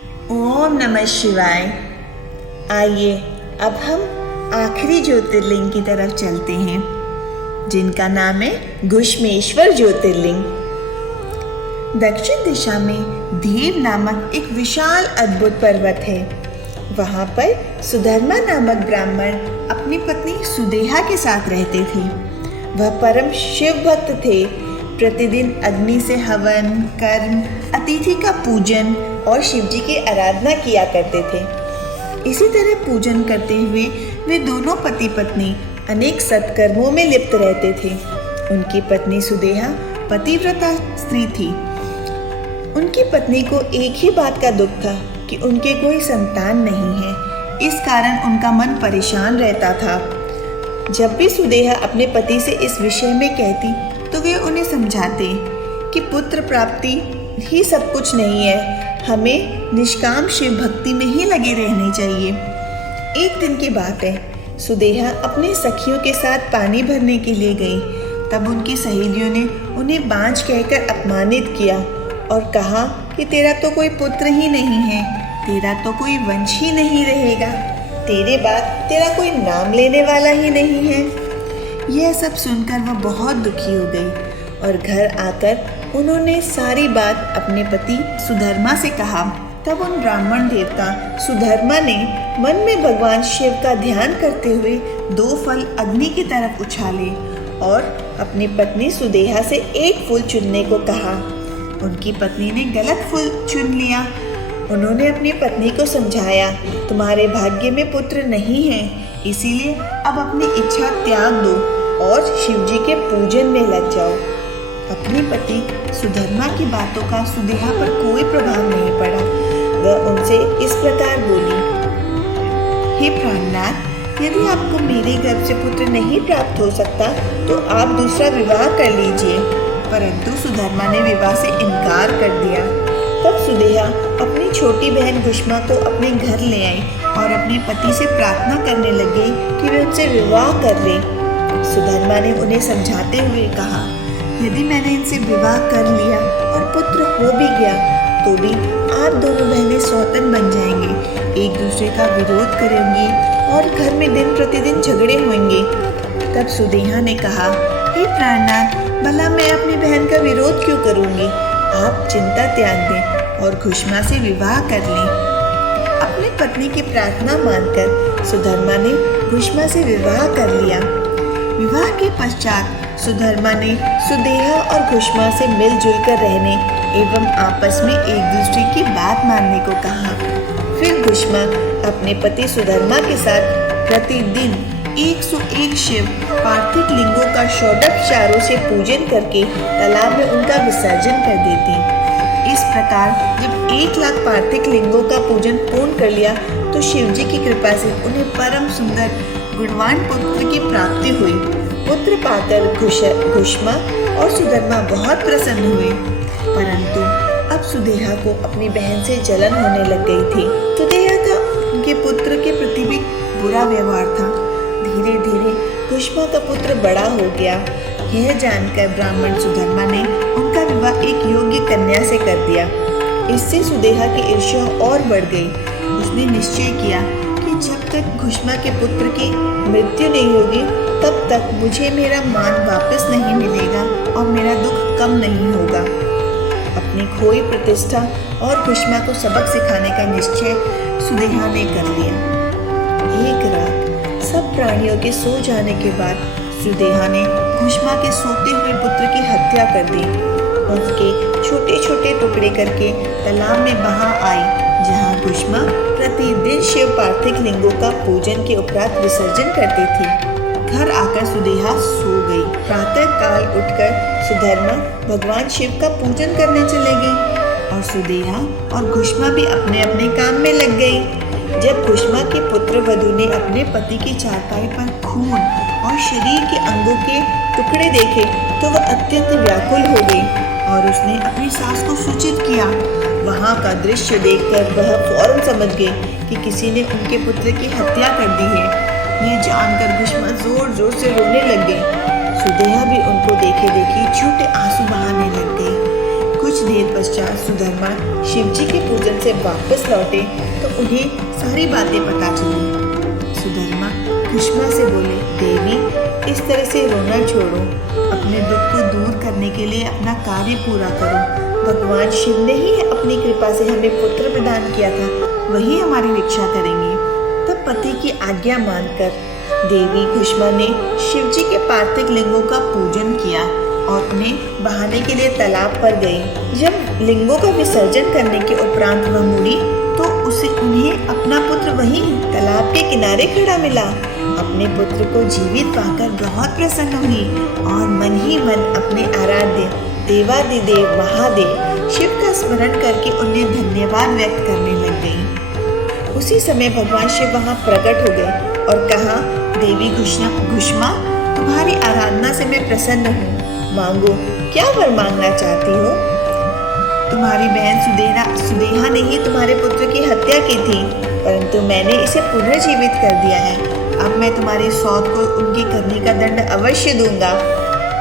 ओम नमः शिवाय। आइए अब हम आखिरी ज्योतिर्लिंग की तरफ चलते हैं, जिनका नाम है घुश्मेश्वर ज्योतिर्लिंग। दक्षिण दिशा में देव नामक एक विशाल अद्भुत पर्वत है। वहां पर सुधर्मा नामक ब्राह्मण अपनी पत्नी सुदेहा के साथ रहते थे। वह परम शिव भक्त थे। प्रतिदिन अग्नि से हवन, कर्म, अतिथि का पूजन और शिवजी की आराधना किया करते थे। इसी तरह पूजन करते हुए वे दोनों पति पत्नी अनेक सत्कर्मों में लिप्त रहते थे। उनकी पत्नी सुदेहा पतिव्रता स्त्री थी। उनकी पत्नी को एक ही बात का दुख था कि उनके कोई संतान नहीं है। इस कारण उनका मन परेशान रहता था। जब भी सुदेहा अपने पति से इस विषय में कहती तो वे उन्हें समझाते कि पुत्र प्राप्ति ही सब कुछ नहीं है, हमें निष्काम शिव भक्ति में ही लगे रहने चाहिए। एक दिन की बात है, सुदेहा अपने सखियों के साथ पानी भरने के लिए गई। तब उनकी सहेलियों ने उन्हें बांझ कहकर अपमानित किया और कहा कि तेरा तो कोई पुत्र ही नहीं है, तेरा तो कोई वंश ही नहीं रहेगा, तेरे बाद तेरा कोई नाम लेने वाला ही नहीं है। यह सब सुनकर वह बहुत दुखी हो गई और घर आकर उन्होंने सारी बात अपने पति सुधर्मा से कहा। तब उन ब्राह्मण देवता सुधर्मा ने मन में भगवान शिव का ध्यान करते हुए 2 फल अग्नि की तरफ उछाले और अपनी पत्नी सुदेहा से एक फूल चुनने को कहा। उनकी पत्नी ने गलत फूल चुन लिया। उन्होंने अपनी पत्नी को समझाया, तुम्हारे भाग्य में पुत्र नहीं है, इसीलिए अब अपनी इच्छा त्याग दो और शिवजी के पूजन में लग जाओ। अपने पति सुधर्मा की बातों का सुदेहा पर कोई प्रभाव नहीं पड़ा। वह उनसे इस प्रकार बोली, हे प्राणनाथ, यदि आपको मेरे गर्भ से पुत्र नहीं प्राप्त हो सकता तो आप दूसरा विवाह कर लीजिए। परंतु सुधर्मा ने विवाह से इनकार कर दिया। तब सुदेहा अपनी छोटी बहन घुश्मा को अपने घर ले आई और अपने पति से प्रार्थना करने लगी कि वे उनसे विवाह कर ले। सुधर्मा ने उन्हें समझाते हुए कहा, यदि मैंने इनसे विवाह कर लिया और पुत्र हो भी गया तो भी आप दोनों बहनें सौतन बन जाएंगे, एक दूसरे का विरोध करेंगी और घर में दिन प्रतिदिन झगड़े होंगे। तब सुदेहा ने कहा, हे प्राणनाथ, भला मैं अपनी बहन का विरोध क्यों करूंगी? आप चिंता त्याग दें और घुश्मा से विवाह कर लें। अपनी पत्नी की प्रार्थना मानकर सुधर्मा ने घुश्मा से विवाह कर लिया। विवाह के पश्चात सुधर्मा ने सुदेहा और घुश्मा से मिलजुल कर रहने एवं आपस में एक दूसरे की बात मानने को कहा। फिर घुश्मा अपने पति सुधर्मा के साथ प्रतिदिन 101 शिव पार्थिव लिंगों का षोडशोपचारों से पूजन करके तालाब में उनका विसर्जन कर देती। इस प्रकार जब 1 लाख पार्थिव लिंगों का पूजन पूर्ण कर लिया तो शिवजी की कृपा से उन्हें परम सुंदर गुणवान पुत्र की प्राप्ति हुई। पुत्र पाकर घुश्मा और सुधर्मा बहुत प्रसन्न हुए। परंतु अब सुदेहा को अपनी बहन से जलन होने लग गई थी। सुदेहा का उनके पुत्र के प्रति भी बुरा व्यवहार था। धीरे धीरे घुश्मा का पुत्र बड़ा हो गया। यह जानकर ब्राह्मण सुधर्मा ने उनका विवाह एक योग्य कन्या से कर दिया। इससे सुदेहा की ईर्ष्या और बढ़ गई। उसने निश्चय किया कि जब तक घुश्मा के पुत्र की मृत्यु नहीं होगी तब तक मुझे मेरा मान वापस नहीं मिलेगा और मेरा दुख कम नहीं होगा। अपनी खोई प्रतिष्ठा और घुश्मा को सबक सिखाने का निश्चय सुदेहा ने कर लिया। एक रात सब प्राणियों के सो जाने के बाद सुदेहा ने घुश्मा के सोते हुए पुत्र की हत्या कर दी। उसके छोटे छोटे टुकड़े करके तालाब में बहा आई, जहाँ घुश्मा प्रतिदिन शिव पार्थिव लिंगों का पूजन के उपरांत विसर्जन करती थी। घर आकर सुदेहा सो गई। प्रातः काल उठकर सुधर्मा भगवान शिव का पूजन करने चले गए और सुदेहा और घुश्मा भी अपने अपने काम में लग गई। जब घुश्मा के पुत्र वधू ने अपने पति की चारपाई पर खून और शरीर के अंगों के टुकड़े देखे तो वह अत्यंत व्याकुल हो गई और उसने अपनी सास को सूचित किया। वहाँ का दृश्य देखकर वह फौरन समझ गई कि किसी ने उनके पुत्र की हत्या कर दी है। यह जानकर घुश्मा जोर जोर से रोने लग गई। सुदेहा भी उनको देखे देखी झूठे आंसू बहाने लग गई। कुछ देर पश्चात सुधर्मा शिव जी के पूजन से वापस लौटे तो उन्हें सारी बातें पता चली। सुधर्मा घुष्मा से बोले, देवी इस तरह से रोना छोड़ो, अपने दुख को दूर करने के लिए अपना कार्य पूरा करो। भगवान शिव ने ही अपनी कृपा से हमें पुत्र प्रदान किया था, वही हमारी रक्षा करेंगे। तब पति की आज्ञा मानकर देवी घुष्मा ने शिव जी के पार्थिव लिंगों का पूजन किया और उन्हें बहाने के लिए तालाब पर गई। जब लिंगों का विसर्जन करने के उपरांत वह मुड़ी तो उन्हें अपना पुत्र वहीं तालाब के किनारे खड़ा मिला। अपने पुत्र को जीवित पाकर बहुत प्रसन्न हुई और मन ही मन अपने आराध्य देवादिदेव महादेव शिव का स्मरण करके उन्हें धन्यवाद व्यक्त करने लग गई। उसी समय भगवान शिव वहां प्रकट हो गए और कहा, देवी घुष्मा तुम्हारी आराधना से मैं प्रसन्न हूँ, मांगो क्या वर मांगना चाहती हो। तुम्हारी बहन सुदेहा ने ही तुम्हारे पुत्र की हत्या की थी, परंतु मैंने इसे पुनर्जीवित कर दिया है। अब मैं तुम्हारी सौत को उनकी करनी का दंड अवश्य दूंगा।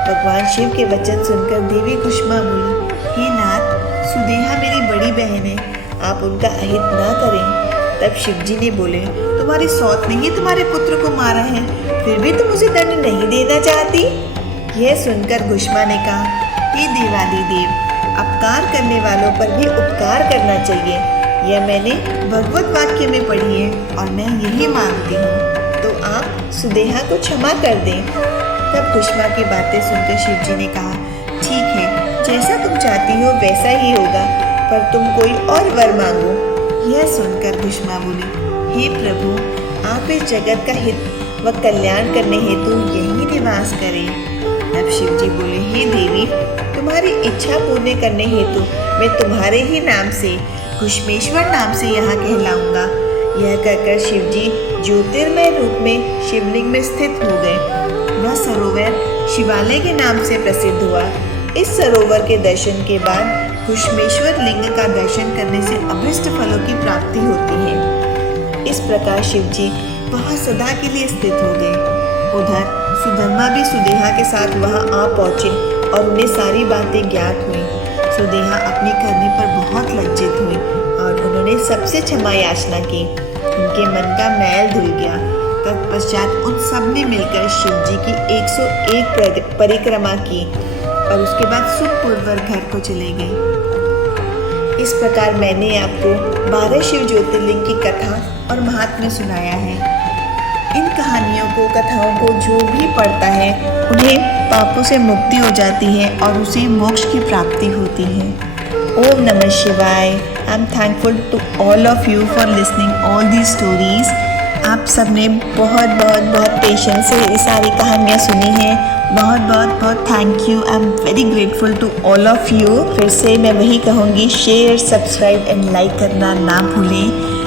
भगवान शिव के वचन सुनकर देवी घुष्मा बोली, हे नाथ, सुदेहा मेरी बड़ी बहन है, आप उनका अहित न करें। तब शिव जी ने बोले, तुम्हारी सौत ने ही तुम्हारे पुत्र को मारा है, फिर भी तुम उसे दंड नहीं देना चाहती। यह सुनकर घुष्मा ने कहा, हे देवादिदेव, अपकार करने वालों पर भी उपकार करना चाहिए, यह मैंने भगवत वाक्य में पढ़ी है और मैं यही मानती हूँ, तो आप सुदेहा को क्षमा कर दें। तब घुष्मा की बातें सुनकर शिव जी ने कहा, ठीक है, जैसा तुम चाहती हो वैसा ही होगा, पर तुम कोई और वर मांगो। यह सुनकर घुष्मा बोली, हे प्रभु, आप इस जगत का हित व कल्याण करने हेतु यही निवास करें। तब शिव जी बोले, हे देवी, तुम्हारी इच्छा पूर्ण करने हेतु मैं तुम्हारे ही नाम से घुष्मेश्वर नाम से यहाँ कहलाऊंगा। यह कहकर शिव जी ज्योतिर्मय रूप में शिवलिंग में स्थित हो गए। वह सरोवर शिवालय के नाम से प्रसिद्ध हुआ। इस सरोवर के दर्शन के बाद घुष्मेश्वर लिंग का दर्शन करने से अभीष्ट फलों की प्राप्ति होती है। इस प्रकार शिव जी वहाँ सदा के लिए स्थित हो गए। उधर सुधर्मा भी सुदेहा के साथ वहाँ आ पहुँचे और उन्हें सारी बातें ज्ञात हुई। सुदेहा अपनी करनी पर बहुत लज्जित हुई और उन्होंने सबसे क्षमा याचना की। उनके मन का मैल धुल गया। तत्पश्चात उन सब ने मिलकर शिव जी की 101 परिक्रमा की और उसके बाद सुखपूर्वक घर को चले गए। इस प्रकार मैंने आपको 12 शिव ज्योतिर्लिंग की कथा और महात्म्य सुनाया है। इन कहानियों को, कथाओं को जो भी पढ़ता है उन्हें पापों से मुक्ति हो जाती है और उसे मोक्ष की प्राप्ति होती है। ओम नमः शिवाय। I am thankful to all of you for listening all the stories. आप सबने बहुत पेशेंस से ये सारी कहानियाँ सुनी हैं। बहुत thank you. I am very grateful to all of you. फिर से मैं वही कहूँगी, शेयर, सब्सक्राइब एंड लाइक करना ना भूलें।